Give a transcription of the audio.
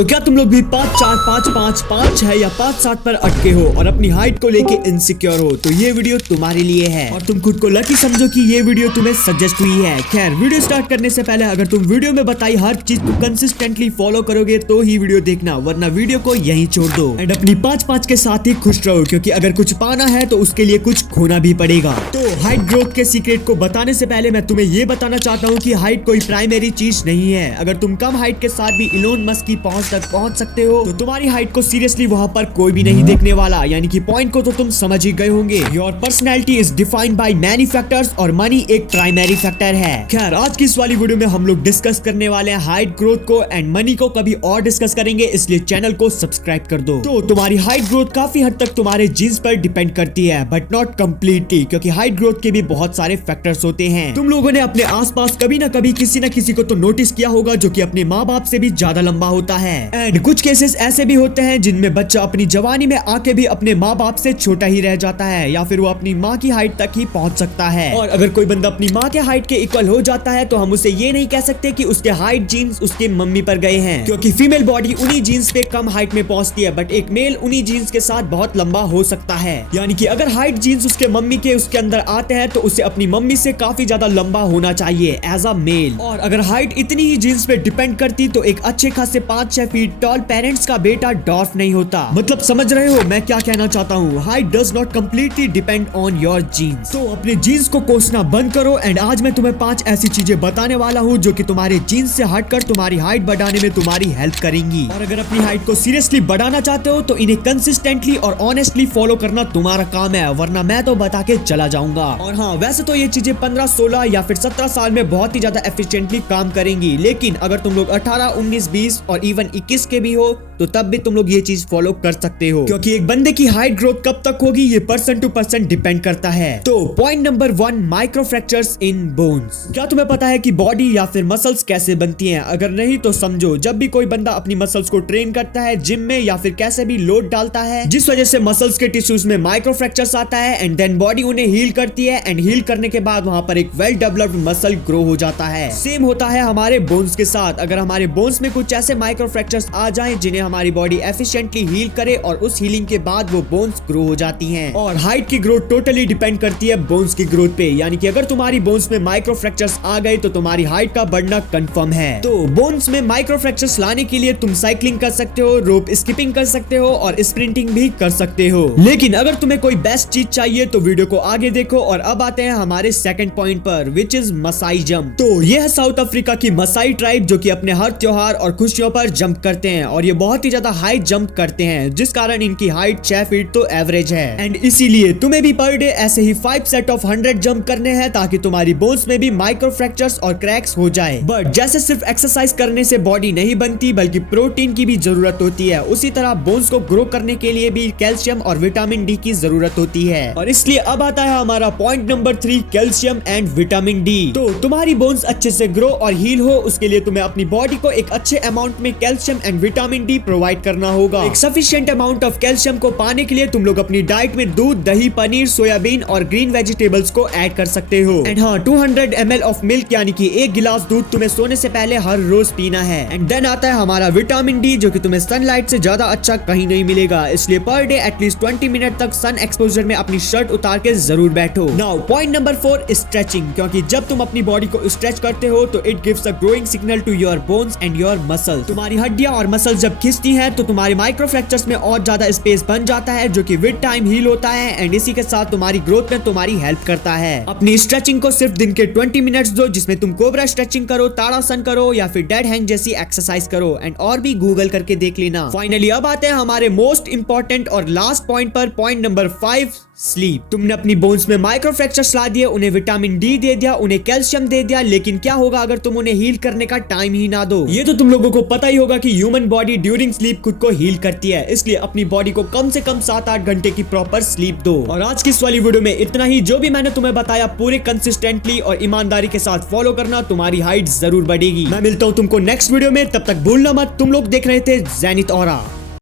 तो क्या तुम लोग भी 5'4", 5'5", 5'6" या 5'7" पर अटके हो और अपनी हाइट को लेके इनसिक्योर हो, तो ये वीडियो तुम्हारे लिए है और तुम खुद को लकी समझो कि ये वीडियो तुम्हें सजेस्ट हुई है। खैर, वीडियो स्टार्ट करने से पहले अगर तुम वीडियो में बताई हर चीज को कंसिस्टेंटली फॉलो करोगे तो ही वीडियो देखना, वरना वीडियो को यहीं छोड़ दो एंड अपनी 5'5" के साथ ही खुश रहो, क्योंकि अगर कुछ पाना है तो उसके लिए कुछ खोना भी पड़ेगा। तो हाइट ग्रोथ के सीक्रेट को बताने से पहले मैं तुम्हें ये बताना चाहता हूँ कि हाइट कोई प्राइमरी चीज नहीं है। अगर तुम कम हाइट के साथ भी इलोन मस्क की पहुंच तक पहुंच सकते हो तो तुम्हारी हाइट को सीरियसली वहां पर कोई भी नहीं देखने वाला। यानी कि पॉइंट को तो तुम समझ ही गए होंगे। Your personality is defined by many factors और मनी एक प्राइमरी फैक्टर है। खैर, आज की इस वाली वीडियो में हम लोग डिस्कस करने वाले हैं हाइट ग्रोथ को एंड मनी को कभी और डिस्कस करेंगे, इसलिए चैनल को सब्सक्राइब कर दो। तो तुम्हारी हाइट ग्रोथ काफी हद तक तुम्हारे जीन्स पर डिपेंड करती है, बट नॉट कम्प्लीटली, क्योंकि हाइट ग्रोथ के भी बहुत सारे फैक्टर्स होते हैं। तुम लोगों ने अपने आसपास कभी ना कभी किसी न किसी को तो नोटिस किया होगा जो कि अपने माँ बाप से भी ज्यादा लंबा होता है एंड कुछ केसेस ऐसे भी होते हैं जिनमें बच्चा अपनी जवानी में आके भी अपने माँ बाप से छोटा ही रह जाता है या फिर वो अपनी माँ की हाइट तक ही पहुंच सकता है। और अगर कोई बंदा अपनी माँ के हाइट के इक्वल हो जाता है तो हम उसे ये नहीं कह सकते कि उसके हाइट जीन्स उसके मम्मी पर गए हैं, क्योंकि फीमेल बॉडी उन्हीं जीन्स पे कम हाइट में पहुंचती है, बट एक मेल उन्हीं जीन्स के साथ बहुत लंबा हो सकता है। यानी कि अगर हाइट जीन्स उसके मम्मी के उसके अंदर आते हैं तो उसे अपनी मम्मी से काफी ज्यादा लंबा होना चाहिए एज अ मेल। और अगर हाइट इतनी ही जीन्स पे डिपेंड करती तो एक अच्छे खासे 5-6 फीट टॉल पेरेंट्स का बेटा डॉर्फ नहीं होता। मतलब समझ रहे हो मैं क्या कहना चाहता हूँ। Height does not completely depend on your genes. तो अपने जीन्स को कोसना बंद करो एंड आज मैं तुम्हें 5 ऐसी चीजें बताने वाला हूँ जो कि तुम्हारे जीन्स से हटकर तुम्हारी हाइट बढ़ाने में तुम्हारी हेल्प करेंगी। और अगर अपनी हाइट को सीरियसली बढ़ाना चाहते हो तो इन्हें कंसिस्टेंटली और ऑनेस्टली फॉलो करना तुम्हारा काम है, वरना मैं तो बता के चला जाऊंगा। और हाँ, वैसे तो ये चीजें 15, 16 या फिर 17 साल में बहुत ही ज्यादा एफिशिएंटली काम करेंगी, लेकिन अगर तुम लोग 18, 19, 20 और इवन 21 के भी हो तो तब भी तुम लोग ये चीज फॉलो कर सकते हो, क्योंकि एक बंदे की हाइट ग्रोथ कब तक होगी ये पर्सन टू पर्सन डिपेंड करता है। तो पॉइंट नंबर 1, माइक्रो फ्रैक्चर्स इन बोन्स। क्या तुम्हें पता है कि बॉडी या फिर मसल्स कैसे बनती हैं? अगर नहीं तो समझो, जब भी कोई बंदा अपनी मसल्स को ट्रेन करता है जिम में या फिर कैसे भी लोड डालता है, जिस वजह से मसल्स के टिश्यूज में माइक्रो फ्रैक्चर्स आता है एंड देन बॉडी उन्हें हील करती है एंड हील करने के बाद वहां पर एक वेल डेवलप्ड मसल ग्रो हो जाता है। सेम होता है हमारे बोन्स के साथ। अगर हमारे बोन्स में कुछ ऐसे माइक्रो फ्रैक्चर्स आ जाएं जिन्हें हमारी बॉडी एफिशिएंटली हील करे और उस हीलिंग के बाद वो बोन्स ग्रो हो जाती हैं। और हाइट की ग्रोथ टोटली डिपेंड करती है बोन्स की ग्रोथ पे। यानी कि अगर तुम्हारी बोन्स में माइक्रो फ्रैक्चर्स आ गए तो तुम्हारी हाइट का बढ़ना कंफर्म है। तो बोन्स में माइक्रो फ्रैक्चर्स लाने के लिए तुम साइकिलिंग कर सकते हो, रोप स्किपिंग कर सकते हो और स्प्रिंटिंग भी कर सकते हो। लेकिन अगर तुम्हें कोई बेस्ट चीज चाहिए तो वीडियो को आगे देखो। और अब आते हैं हमारे सेकंड पॉइंट पर, विच इज मसाई जंप। तो ये है साउथ अफ्रीका की मसाई ट्राइब जो कि अपने हर त्योहार और खुशियों पर जंप करते हैं और ये बहुत ही ज्यादा हाई जंप करते हैं, जिस कारण इनकी हाइट 6 फीट तो एवरेज है। एंड इसीलिए तुम्हें भी पर डे ऐसे ही 5 सेट ऑफ 100 जंप करने हैं ताकि तुम्हारी बोन्स में भी माइक्रो फ्रैक्चर्स और क्रैक्स हो जाए। बट जैसे सिर्फ एक्सरसाइज करने से बॉडी नहीं बनती बल्कि प्रोटीन की भी जरूरत होती है, उसी तरह बोन्स को ग्रो करने के लिए भी कैल्शियम और विटामिन डी की जरूरत होती है। और इसलिए अब आता है हमारा point number 3, calcium and vitamin D. तो तुम्हारी बोन्स अच्छे से ग्रो और हील हो उसके लिए तुम्हें अपनी बॉडी को एक अच्छे अमाउंट में calcium and vitamin D provide करना होगा। एक सफिशिएंट अमाउंट ऑफ कैल्शियम को पाने के लिए तुम लोग अपनी डाइट में दूध, दही, पनीर, सोयाबीन और ग्रीन वेजिटेबल्स को ऐड कर सकते हो। एंड हाँ, 200 ml ऑफ मिल्क यानी कि 1 गिलास दूध तुम्हें सोने से पहले हर रोज पीना है। एंड देन आता है हमारा विटामिन डी जो कि तुम्हें सनलाइट से ज्यादा अच्छा कहीं नहीं मिलेगा, इसलिए पर डे एटलीस्ट 20 मिनट तक सन एक्सपोजर में अपनी शर्ट उतार के जरूर बैठो। Now point number 4, stretching. क्योंकि जब तुम अपनी बॉडी को स्ट्रेच करते हो तो it gives a growing signal to your bones and your muscle. तुम्हारी हड्डियां और मसल जब खिंचती हैं तो तुम्हारी माइक्रो फ्रैक्चर्स में और ज्यादा स्पेस बन जाता है जो कि विद टाइम हील होता है एंड इसी के साथ तुम्हारी ग्रोथ में तुम्हारी हेल्प करता है। अपनी स्ट्रेचिंग को सिर्फ दिन के 20 मिनट्स दो, जिसमें तुम कोबरा स्ट्रेचिंग करो, ताड़ासन करो या फिर डेड हैंग जैसी एक्सरसाइज करो एंड और भी गूगल करके देख लेना। फाइनली अब आते हैं हमारे मोस्ट इंपॉर्टेंट और लास्ट पॉइंट पर, पॉइंट नंबर 5, स्लीप। तुमने अपनी बोन्स में माइक्रो फ्रैक्चर्स ला दिए, उन्हें विटामिन डी दे दिया, उन्हें कैल्शियम दे दिया, लेकिन क्या होगा अगर तुम उन्हें हील करने का टाइम ही ना दो? ये तो तुम लोगों को पता ही होगा कि ह्यूमन बॉडी ड्यूरिंग स्लीप खुद को हील करती है, इसलिए अपनी बॉडी को कम से कम 7-8 घंटे की प्रॉपर स्लीप दो। और आज की इस वाली वीडियो में इतना ही। जो भी मैंने तुम्हें बताया पूरे कंसिस्टेंटली और ईमानदारी के साथ फॉलो करना, तुम्हारी हाइट जरूर बढ़ेगी। मैं मिलता हूँ तुमको नेक्स्ट वीडियो में, तब तक भूलना मत तुम लोग देख रहे थे ज़ेनिथ ऑरा।